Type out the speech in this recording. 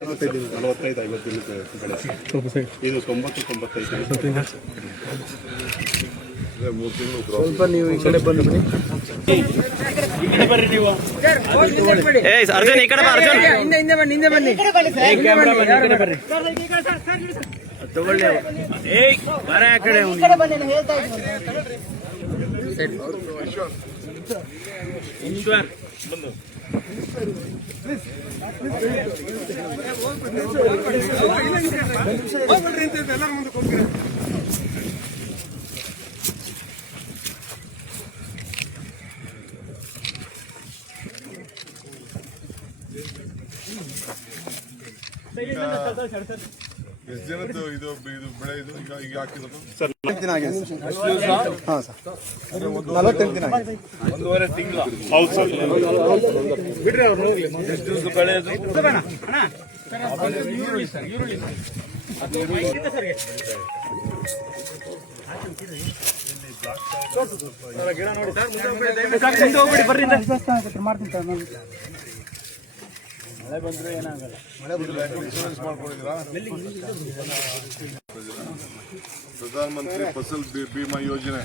45 50 ದಿನಕ್ಕೆ ಇದು 90 ಸ್ವಲ್ಪ ನೀವು ಈ ಕಡೆ ಬನ್ನಿ. ಅರ್ಜುನ್ ಈ ಕಡೆ ಬಾ, ಅರ್ಜುನ್ ಹಿಂದೆ ಬನ್ನಿ ತಗೊಳ್ಳಿ. ಬರ ಆ ಕಡೆ ಈಶ್ವರ್ ಬಂದು ಎಷ್ಟು ಜನದ್ದು ಇದು ಬೆಳೆ ಇದು ಈಗ ಹಾಕಿರೋದು ಸರ್ 40 ದಿನ ಆಗಿದೆ ಹಾಂ ಸರ್ 48 ದಿನ ಆಗಿದೆ. 1.5 ತಿಂಗಳು. ಹೌದು ಸರ್. ಬಿಡ್ರಿ ಅವ್ರು ಹೋಗ್ಲಿ. ಎಷ್ಟು ದಿವಸ ಬೆಳೆಯೋದು ಈರುಳ್ಳಿ ಸರ್, ಈರುಳ್ಳಿ ಗಿಡ ನೋಡಿ ಸರ್, ಮುಂದೆ ಹೋಗ್ಬಿಡಿ ಬರ್ರಿ ಮಾಡ್ತೀನಿ ಸರ್. ಮಳೆ ಬಂದ್ರೆ ಏನಾಗಲ್ಲ. ಇನ್ಶೂರೆನ್ಸ್ ಮಾಡ್ಕೊಂಡಿದ್ದೀರಾ? ಪ್ರಧಾನಮಂತ್ರಿ ಫಸಲ್ ಬಿಮಾ ಯೋಜನೆ